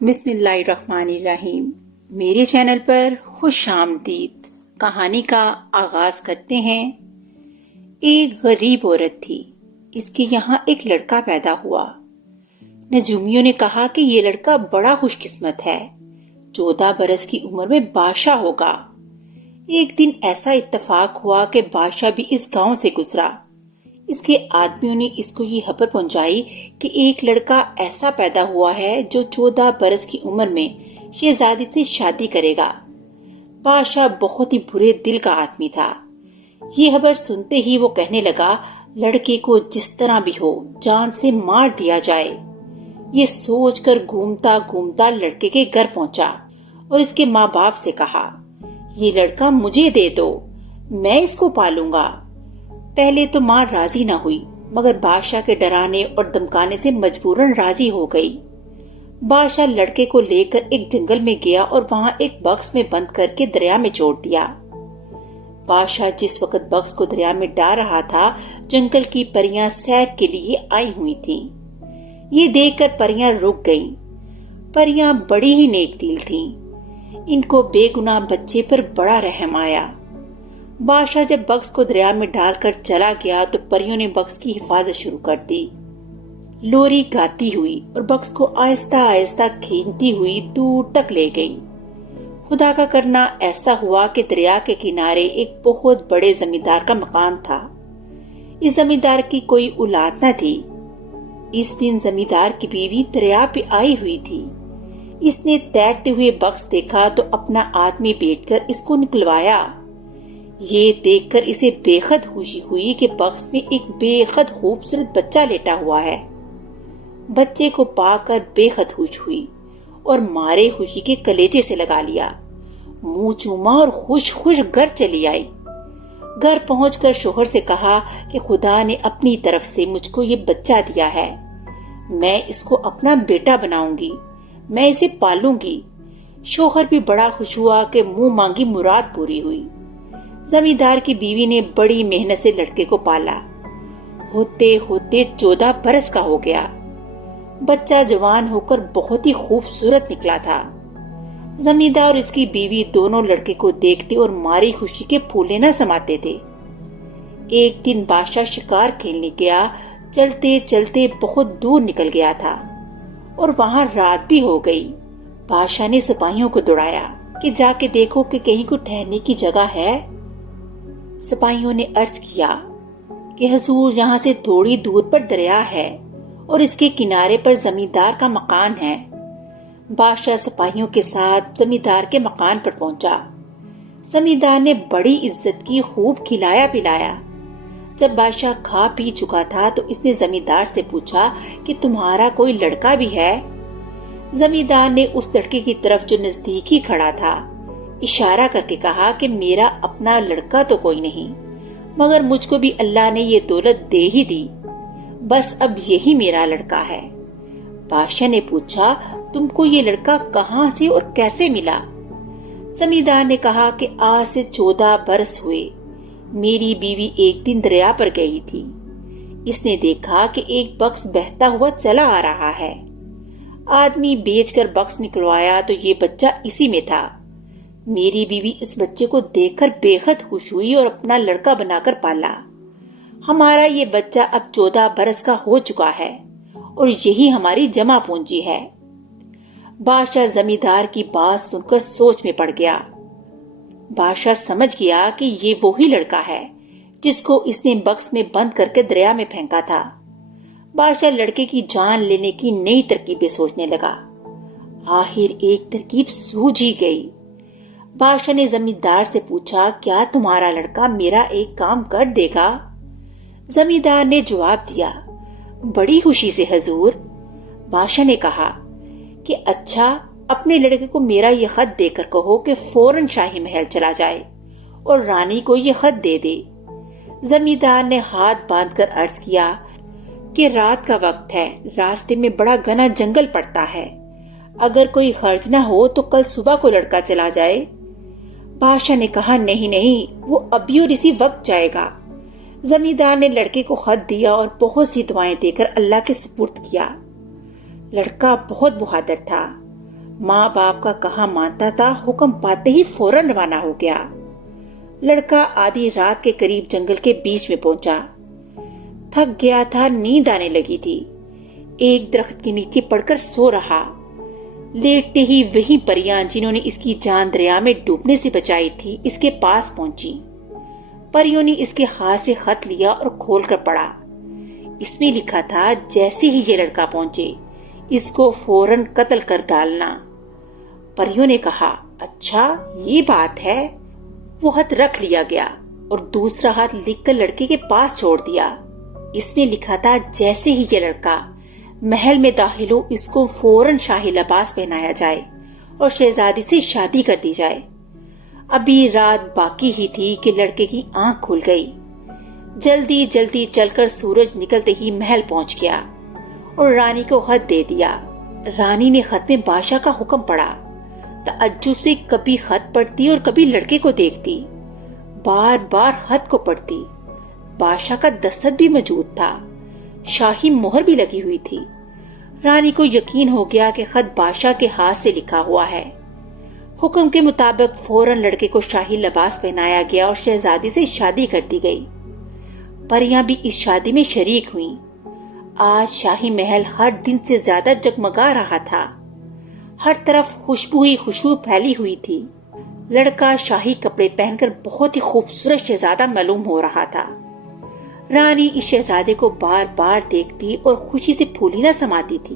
بسم اللہ الرحمن الرحیم۔ میرے چینل پر خوش آمدید۔ کہانی کا آغاز کرتے ہیں۔ ایک غریب عورت تھی، اس کے یہاں ایک لڑکا پیدا ہوا۔ نجومیوں نے کہا کہ یہ لڑکا بڑا خوش قسمت ہے، 14 برس کی عمر میں بادشاہ ہوگا۔ ایک دن ایسا اتفاق ہوا کہ بادشاہ بھی اس گاؤں سے گزرا۔ اس کے آدمیوں نے اس کو یہ خبر پہنچائی کہ ایک لڑکا ایسا پیدا ہوا ہے جو 14 برس کی عمر میں شہزادی سے شادی کرے گا۔ بادشاہ بہت ہی برے دل کا آدمی تھا۔ یہ خبر سنتے ہی وہ کہنے لگا، لڑکے کو جس طرح بھی ہو جان سے مار دیا جائے۔ یہ سوچ کر گھومتا گھومتا لڑکے کے گھر پہنچا اور اس کے ماں باپ سے کہا، یہ لڑکا مجھے دے دو، میں اس کو پالوں گا۔ پہلے تو ماں راضی نہ ہوئی، مگر بادشاہ کے ڈرانے اور دمکانے سے مجبوراً راضی ہو گئی۔ بادشاہ لڑکے کو لے کر ایک جنگل میں گیا اور وہاں ایک بکس میں بند کر کے دریا میں چھوڑ دیا۔ بادشاہ جس وقت بکس کو دریا میں ڈال رہا تھا، جنگل کی پریاں سیر کے لیے آئی ہوئی تھیں۔ یہ دیکھ کر پریاں رک گئیں۔ پریاں بڑی ہی نیک دل تھیں، ان کو بے گناہ بچے پر بڑا رحم آیا۔ بادشاہ جب بکس کو دریا میں ڈال کر چلا گیا تو پریوں نے بکس کی حفاظت شروع کر دی۔ لوری گاتی ہوئی اور بکس کو آہستہ آہستہ کھینچتی ہوئی دور تک لے گئی۔ خدا کا کرنا ایسا ہوا کہ دریا کے کنارے ایک بہت بڑے زمیندار کا مکان تھا۔ اس زمیندار کی کوئی اولاد نہ تھی۔ اس دن زمیندار کی بیوی دریا پہ آئی ہوئی تھی۔ اس نے تیرتے ہوئے بکس دیکھا تو اپنا آدمی بیٹھ کر اس کو نکلوایا۔ یہ دیکھ کر اسے بے حد خوشی ہوئی کہ بکس میں ایک بے حد خوبصورت بچہ لیٹا ہوا ہے۔ بچے کو پا کر بے حد خوش ہوئی اور مارے خوشی کے کلیجے سے لگا لیا، منہ چوما اور خوش خوش گھر چلی آئی۔ گھر پہنچ کر شوہر سے کہا کہ خدا نے اپنی طرف سے مجھ کو یہ بچہ دیا ہے، میں اس کو اپنا بیٹا بناؤں گی، میں اسے پالوں گی۔ شوہر بھی بڑا خوش ہوا کہ منہ مانگی مراد پوری ہوئی۔ زمیندار کی بیوی نے بڑی محنت سے لڑکے کو پالا۔ ہوتے ہوتے 14 برس کا ہو گیا۔ بچہ جوان ہو کر بہت ہی خوبصورت نکلا تھا۔ زمیندار اور اس کی بیوی دونوں لڑکے کو دیکھتے اور ماری خوشی کے پھولے نہ سماتے تھے۔ ایک دن بادشاہ شکار کھیلنے گیا، چلتے چلتے بہت دور نکل گیا تھا اور وہاں رات بھی ہو گئی۔ بادشاہ نے سپاہیوں کو دوڑایا کہ جا کے دیکھو کہ کہیں کو ٹھہرنے کی جگہ ہے۔ سپاہیوں نے عرض کیا کہ حضور، یہاں سے تھوڑی دور پر دریا ہے اور اس کے کنارے پر زمیندار کا مکان ہے۔ بادشاہ سپاہیوں کے ساتھ زمیندار کے مکان پر پہنچا۔ زمیندار نے بڑی عزت کی، خوب کھلایا پلایا۔ جب بادشاہ کھا پی چکا تھا تو اس نے زمیندار سے پوچھا کہ تمہارا کوئی لڑکا بھی ہے؟ زمیندار نے اس لڑکے کی طرف جو نزدیک ہی کھڑا تھا اشارہ کر کے کہا کہ میرا اپنا لڑکا تو کوئی نہیں، مگر مجھ کو بھی اللہ نے یہ دولت دے ہی دی، بس اب یہی میرا لڑکا ہے۔ بادشاہ نے پوچھا، تم کو یہ لڑکا کہاں سے اور کیسے ملا؟ زمیندار نے کہا کہ آج سے 14 برس ہوئے، میری بیوی ایک دن دریا پر گئی تھی، اس نے دیکھا کہ ایک بکس بہتا ہوا چلا آ رہا ہے۔ آدمی بیچ کر بکس نکلوایا تو یہ بچہ اسی میں تھا۔ میری بیوی اس بچے کو دیکھ کر بے حد خوش ہوئی اور اپنا لڑکا بنا کر پالا۔ ہمارا یہ بچہ اب 14 برس کا ہو چکا ہے اور یہی ہماری جمع پونجی ہے۔ بادشاہ زمیندار کی بات سن کر سوچ میں پڑ گیا۔ بادشاہ سمجھ گیا کہ یہ وہی لڑکا ہے جس کو اس نے بکس میں بند کر کے دریا میں پھینکا تھا۔ بادشاہ لڑکے کی جان لینے کی نئی ترکیبیں سوچنے لگا۔ آخر ایک ترکیب سوجھ ہی گئی۔ بادشاہ نے زمیندار سے پوچھا، کیا تمہارا لڑکا میرا ایک کام کر دے گا؟ زمیندار نے جواب دیا، بڑی خوشی سے حضور۔ بادشاہ نے کہا کہ اچھا، اپنے لڑکے کو میرا یہ خط دے کر کہو کہ فوراً شاہی محل چلا جائے اور رانی کو یہ خط دے دے۔ زمیندار نے ہاتھ باندھ کر عرض کیا کہ رات کا وقت ہے، راستے میں بڑا گھنا جنگل پڑتا ہے، اگر کوئی حرج نہ ہو تو کل صبح کو لڑکا چلا جائے۔ بادشاہ نے کہا، نہیں نہیں، وہ ابھی اور اسی وقت جائے گا۔ زمیندار نے لڑکے کو خط دیا اور بہت سی دعائیں دے کر اللہ کے سپرد کیا۔ لڑکا بہت بہادر تھا۔ माँ बाप का कहा मानता था, हुक्म पाते ही फौरन रवाना हो गया। लड़का आधी रात के करीब जंगल के बीच में पहुंचा। थक गया था, नींद आने लगी थी। एक दरख्त के नीचे पड़कर सो रहा। लेटते ही वही परियां जिन्होंने इसकी जान दरिया में डूबने से बचाई थी, इसके पास पहुंची। परियों ने इसके हाथ से खत लिया और खोल कर पढ़ा। इसमें लिखा था, जैसे ही ये लड़का पहुंचे इसको फौरन कत्ल कर डालना। परियों ने कहा, अच्छा ये बात है। वो हाथ रख लिया गया और दूसरा हाथ लिखकर लड़के के पास छोड़ दिया। इसमें लिखा था, जैसे ही ये लड़का महल में दाखिल हो इसको फौरन शाही लिबास पहनाया जाए और शहजादी से शादी कर दी जाए। अभी रात बाकी ही थी कि लड़के की आंख खुल गई। जल्दी जल्दी चलकर सूरज निकलते ही महल पहुंच गया और रानी को खत दे दिया। रानी ने खत में बादशाह का हुक्म पढ़ा। तअज्जुब से कभी खत पढ़ती और कभी लड़के को देखती। बार बार खत को पढ़ती। बादशाह का दस्तखत भी मौजूद था, शाही मोहर भी लगी हुई थी। रानी को यकीन हो गया कि खत बादशाह के हाथ से लिखा हुआ है। हुक्म के मुताबिक फौरन लड़के को शाही लिबास पहनाया गया और शहजादी से शादी कर दी गई। परियां भी इस शादी में शरीक हुईं। आज शाही महल हर दिन से ज्यादा जगमगा रहा था। हर तरफ खुशबू ही खुशबू फैली हुई थी। लड़का शाही कपड़े पहनकर बहुत ही खूबसूरत शहजादा मालूम हो रहा था। रानी इस शहजादे को बार बार देखती और खुशी से फूली न समाती थी।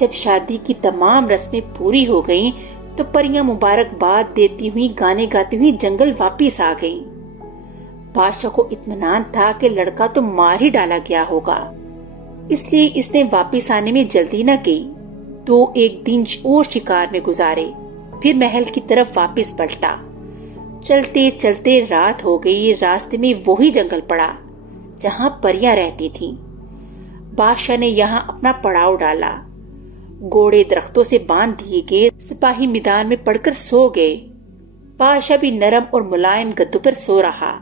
जब शादी की तमाम रस्में पूरी हो गईं, तो परियां मुबारकबाद देती हुई गाने गाती हुई जंगल वापिस आ गईं। बादशाह को इत्मीनान था कि लड़का तो मार ही डाला गया होगा, इसलिए इसने वापिस आने में जल्दी न की। तो एक दिन और शिकार में गुजारे, फिर महल की तरफ वापिस पलटा। चलते चलते रात हो गई। रास्ते में वही जंगल पड़ा जहाँ परियां रहती थीं। बादशाह ने यहाँ अपना पड़ाव डाला। घोड़े दरख्तों से बांध दिए गए, सिपाही मैदान में पड़कर सो गए। बादशाह भी नरम और मुलायम गद्दों पर सो रहा।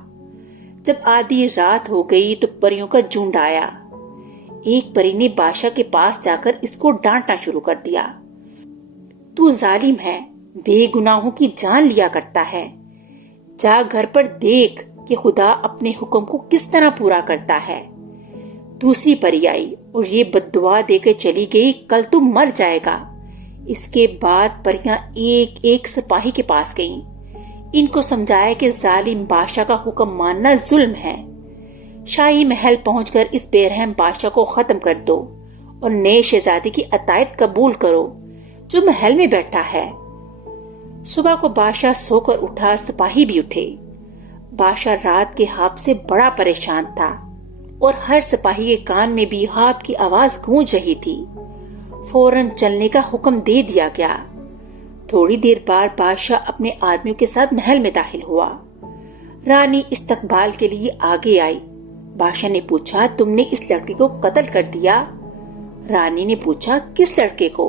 जब आधी रात हो गई तो परियों का झुंड आया। एक परी ने बादशाह के पास जाकर इसको डांटना शुरू कर दिया। तू जालिम है, बेगुनाहों की जान लिया करता है। जा घर पर देख कि खुदा अपने हुक्म को किस तरह पूरा करता है। दूसरी परी आई और ये बद्दुआ देकर चली गई, कल तू मर जाएगा। इसके बाद परियां एक एक सिपाही के पास गईं। इनको समझाया कि जालिम बादशाह का हुक्म मानना जुल्म है। शाही महल पहुंचकर इस बेरहम बादशाह को खत्म कर दो और नए शहजादे की अतायत कबूल करो जो महल में बैठा है। सुबह को बादशाह सोकर उठा, सिपाही भी उठे। बादशाह रात के हाप से बड़ा परेशान था और हर सिपाही के कान में भी हाप की आवाज गूंज रही थी। फौरन चलने का हुक्म दे दिया गया। थोड़ी देर बाद बादशाह अपने आदमियों के साथ महल में दाखिल हुआ। रानी इस्तकबाल के लिए आगे आई। बादशाह ने पूछा, तुमने इस लड़के को कत्ल कर दिया? रानी ने पूछा, किस लड़के को?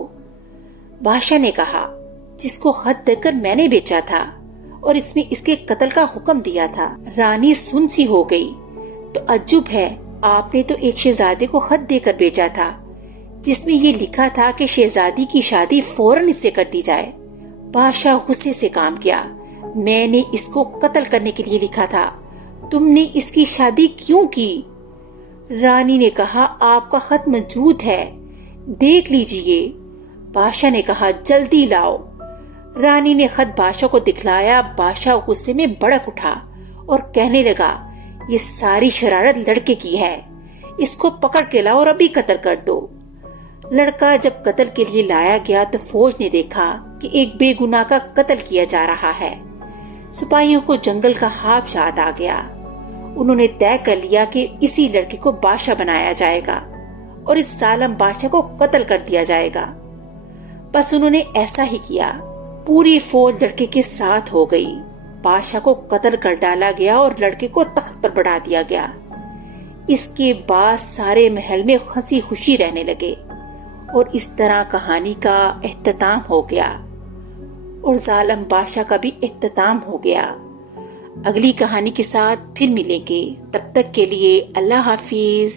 बादशाह ने कहा, जिसको खत देकर मैंने बेचा था और इसमें इसके कत्ल का हुक्म दिया था। रानी सुन सी हो गई। तो अज्जुब है, आपने तो एक शहजादे को खत देकर बेचा था जिसमें ये लिखा था कि शहजादी की शादी फौरन इससे कर दी जाए। बादशाह गुस्से से काम किया। मैंने इसको कत्ल करने के लिए लिखा था, तुमने इसकी शादी क्यों की? रानी ने कहा, आपका खत मौजूद है, देख लीजिए। बादशाह ने कहा, जल्दी लाओ। रानी ने खत बादशाह को दिखलाया। बादशाह गुस्से में भड़क उठा और कहने लगा, ये सारी शरारत लड़के की है, इसको पकड़ के लाओ और अभी कत्ल कर दो। लड़का जब कत्ल के लिए लाया गया तो फौज ने देखा कि एक बेगुनाह का कत्ल किया जा रहा है। सिपाहियों को जंगल का हाफ याद आ गया। उन्होंने तय कर लिया कि इसी लड़के को बादशाह बनाया जाएगा और इस जालिम बादशाह को कत्ल कर दिया जाएगा। बस उन्होंने ऐसा ही किया। पूरी फौज लड़के के साथ हो गई। बादशाह को कत्ल कर डाला गया और लड़के को तख्त पर बढ़ा दिया गया। इसके बाद सारे महल में हंसी खुशी रहने लगे और इस तरह कहानी का इख्तिताम हो गया और जालिम बादशाह का भी इख्तिताम हो गया। अगली कहानी के साथ फिर मिलेंगे। तब तक के लिए अल्लाह हाफिज।